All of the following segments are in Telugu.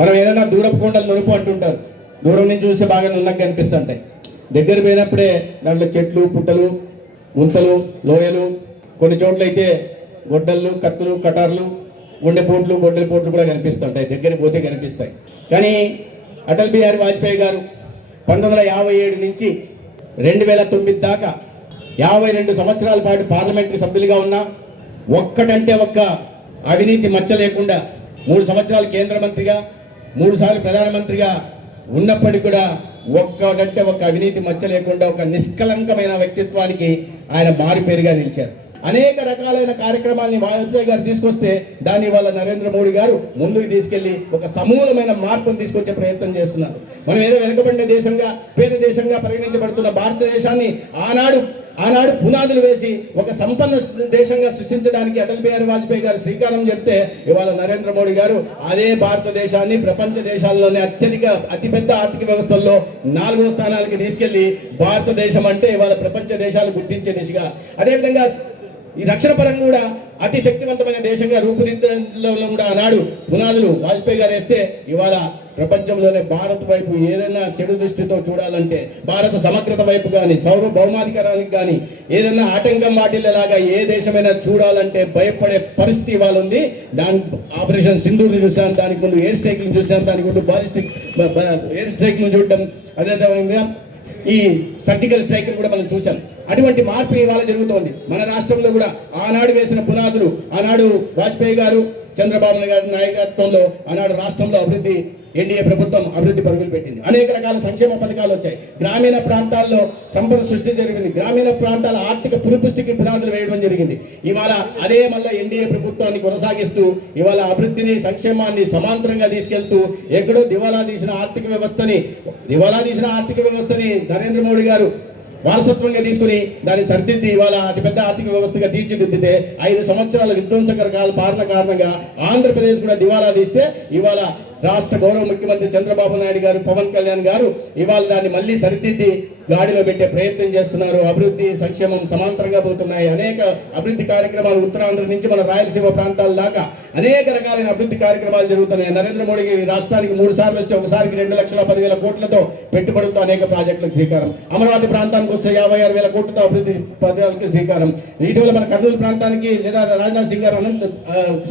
మనం ఏదైనా దూరపు కొండలు నునుపు అంటుంటారు, దూరం నుంచి చూస్తే బాగా నున్నగా కనిపిస్తుంటాయి. దగ్గర పోయినప్పుడే దాంట్లో చెట్లు, పుట్టలు, గుంతలు, లోయలు, కొన్ని చోట్ల అయితే గొడ్డళ్ళు, కత్తులు, కటార్లు, గుండెపోట్లు, గొడ్డలి పోట్లు కూడా కనిపిస్తుంటాయి, దగ్గర పోతే కనిపిస్తాయి. కానీ అటల్ బిహారీ వాజ్పేయి గారు 1957 నుంచి 2009 దాకా 52 సంవత్సరాల పాటు పార్లమెంటరీ సభ్యులుగా ఉన్నా ఒక్కటంటే ఒక్క అవినీతి మచ్చ లేకుండా 3 సంవత్సరాలు కేంద్ర మంత్రిగా 3 సార్లు ప్రధానమంత్రిగా ఉన్నప్పటికీ కూడా ఒక్కటంటే ఒక్క అవినీతి మచ్చ లేకుండా ఒక నిష్కలంకమైన వ్యక్తిత్వానికి ఆయన మారుపేరుగా నిలిచారు. అనేక రకాలైన కార్యక్రమాలని వాజ్పేయి గారు తీసుకొస్తే దాన్ని వాళ్ళ నరేంద్ర మోడీ గారు ముందుకు తీసుకెళ్లి ఒక సమూలమైన మార్పును తీసుకొచ్చే ప్రయత్నం చేస్తున్నారు. మనం ఏదో వెనుకబడిన దేశంగా, పేద దేశంగా పరిగణించబడుతున్న భారతదేశాన్ని ఆనాడు పునాదులు వేసి ఒక సంపన్న దేశంగా సృష్టించడానికి అటల్ బిహారీ వాజ్పేయి గారు శ్రీకారం చెప్తే ఇవాళ నరేంద్ర మోడీ గారు అదే భారతదేశాన్ని ప్రపంచ దేశాల్లోనే అతిపెద్ద ఆర్థిక వ్యవస్థల్లో 4వ స్థానానికి తీసుకెళ్లి భారతదేశం అంటే ఇవాళ ప్రపంచ దేశాలు గుర్తించే దిశగా, అదేవిధంగా ఈ రక్షణ పరంగా కూడా అతి శక్తివంతమైన దేశంగా రూపుదిద్దడంలో కూడా ఆనాడు పునాదులు వాజ్పేయి గారు వేస్తే ఇవాళ ప్రపంచంలోనే భారత్ వైపు ఏదైనా చెడు దృష్టితో చూడాలంటే, భారత సమగ్రత వైపు కానీ, సార్వభౌమాధికారానికి కానీ ఏదైనా ఆటంకం వాటిల్లేలాగా ఏ దేశమైనా చూడాలంటే భయపడే పరిస్థితి ఇవాళ ఉంది. దాని ఆపరేషన్ సింధూర్ని చూసాం, దానికి ముందు ఎయిర్ స్ట్రైక్లను చూసాం, దానికి ముందు బాలిస్టిక్ ఎయిర్ స్ట్రైక్ను చూడడం, అదేవిధంగా ఈ సర్జికల్ స్ట్రైక్ కూడా మనం చూసాం. అటువంటి మార్పు ఇవాళ జరుగుతోంది. మన రాష్ట్రంలో కూడా ఆనాడు వేసిన పునాదులు, ఆనాడు వాజ్పేయి గారు, చంద్రబాబు నాయుడు నాయకత్వంలో ఆనాడు రాష్ట్రంలో అభివృద్ధి, ఎన్డీఏ ప్రభుత్వం అభివృద్ధి పరుగులు పెట్టింది. అనేక రకాల సంక్షేమ పథకాలు వచ్చాయి. గ్రామీణ ప్రాంతాల్లో సంపద సృష్టి జరిగింది. గ్రామీణ ప్రాంతాల ఆర్థిక పురుపుష్టికి పునాదులు వేయడం జరిగింది. ఇవాళ అదే మళ్ళీ ఎన్డీఏ ప్రభుత్వాన్ని కొనసాగిస్తూ ఇవాళ అభివృద్ధిని, సంక్షేమాన్ని సమాంతరంగా తీసుకెళ్తూ ఎక్కడో దివాలా తీసిన ఆర్థిక వ్యవస్థని నరేంద్ర మోడీ గారు వారసత్వంగా తీసుకుని దాన్ని సరిదిద్ది ఇవాళ అతిపెద్ద ఆర్థిక వ్యవస్థగా తీర్చిదిద్దితే 5 సంవత్సరాల విధ్వంసకర పాలన కారణంగా ఆంధ్రప్రదేశ్ కూడా దివాలా తీస్తే ఇవాళ రాష్ట్ర గౌరవ ముఖ్యమంత్రి చంద్రబాబు నాయుడు గారు, పవన్ కళ్యాణ్ గారు ఇవాళ దాన్ని మళ్ళీ సరిదిద్ది గాడిలో పెట్టే ప్రయత్నం చేస్తున్నారు. అభివృద్ధి, సంక్షేమం సమాంతరంగా పోతున్నాయి. అనేక అభివృద్ధి కార్యక్రమాలు ఉత్తరాంధ్ర నుంచి మన రాయలసీమ ప్రాంతాల దాకా అనేక రకాలైన అభివృద్ధి కార్యక్రమాలు జరుగుతున్నాయి. నరేంద్ర మోడీ రాష్ట్రానికి 3 సార్లు వస్తే ఒకసారికి 2,10,000 కోట్లతో పెట్టుబడులతో అనేక ప్రాజెక్టులకు శ్రీకారం. అమరావతి ప్రాంతానికి వస్తే 56,000 కోట్లతో అభివృద్ధి పథకాలకి శ్రీకారం. ఇటీవల మన కర్నూలు ప్రాంతానికి లేదా రాజ్నాథ్ సింగ్ గారు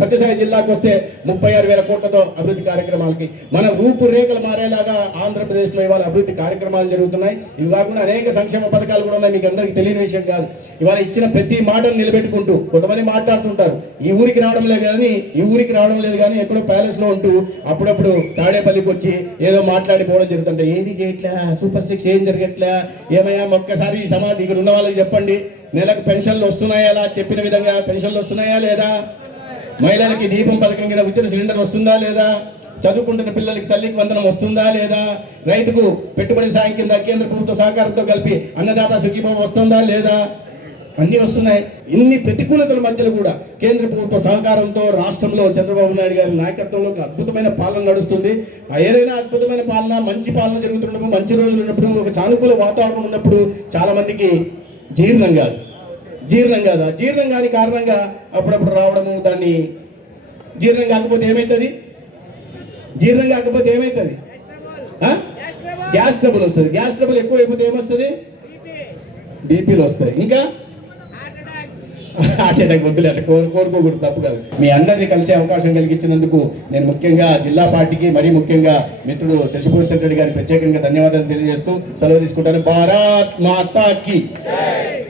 సత్యసాయి జిల్లాకు వస్తే 36,000 కోట్లతో అభివృద్ధి కార్యక్రమాలకి మన రూపురేఖలు మారేలాగా ఆంధ్రప్రదేశ్లో ఇవాళ అభివృద్ధి కార్యక్రమాలు జరుగుతున్నాయి. ఇవి కాకుండా అనేక సంక్షేమ పథకాలు కూడా ఉన్నాయి. మీకు అందరికీ తెలియని విషయం కాదు. ఇవాళ ఇచ్చిన ప్రతి మాటను నిలబెట్టుకుంటూ కొంతమంది మాట్లాడుతుంటారు, ఈ ఊరికి రావడం లేదు కానీ ఎక్కడో ప్యాలెస్ లో ఉంటూ అప్పుడప్పుడు తాడేపల్లికి వచ్చి ఏదో మాట్లాడిపోవడం జరుగుతుంటే ఏది చేయట్లే, సూపర్ 6 ఏం జరగట్లే, ఏమయ్యా ఒక్కసారి ఈ సమాధి ఇక్కడ ఉన్న వాళ్ళకి చెప్పండి, నెలకు పెన్షన్లు వస్తున్నాయా, అలా చెప్పిన విధంగా పెన్షన్లు వస్తున్నాయా లేదా, మహిళలకి దీపం పథకం కింద ఉచిత సిలిండర్ వస్తుందా లేదా, చదువుకుంటున్న పిల్లలకి తల్లికి వందనం వస్తుందా లేదా, రైతుకు పెట్టుబడి సాయం కింద కేంద్ర ప్రభుత్వ సహకారంతో కలిపి అన్నదాత సుఖీభావ వస్తుందా లేదా, అన్నీ వస్తున్నాయి. ఇన్ని ప్రతికూలతల మధ్యలో కూడా కేంద్ర ప్రభుత్వ సహకారంతో రాష్ట్రంలో చంద్రబాబు నాయుడు గారి నాయకత్వంలో ఒక అద్భుతమైన పాలన నడుస్తుంది. ఏదైనా అద్భుతమైన పాలన, మంచి పాలన జరుగుతున్నప్పుడు, మంచి రోజులు ఉన్నప్పుడు, ఒక సానుకూల వాతావరణం ఉన్నప్పుడు చాలా మందికి జీర్ణం కాదు. జీర్ణం కాని కారణంగా అప్పుడప్పుడు రావడము, దాన్ని జీర్ణం కాకపోతే ఏమవుతుంది, గ్యాస్ ట్రబుల్ వస్తుంది. గ్యాస్ ట్రబుల్ ఎక్కువ అయిపోతే ఏమొస్తుంది, బీపీలు వస్తాయి, ఇంకా హార్ట్ అటాక్. వద్దులే, అట్లా కోరుకోకూడదు, తప్పు కాదు. మీ అందరినీ కలిసే అవకాశం కలిగించినందుకు నేను ముఖ్యంగా జిల్లా పార్టీకి, మరీ ముఖ్యంగా మిత్రుడు శశిభూషణ్ రెడ్డి గారికి ప్రత్యేకంగా ధన్యవాదాలు తెలియజేస్తూ సెలవు తీసుకుంటాను. భారత్ మాతా కీ.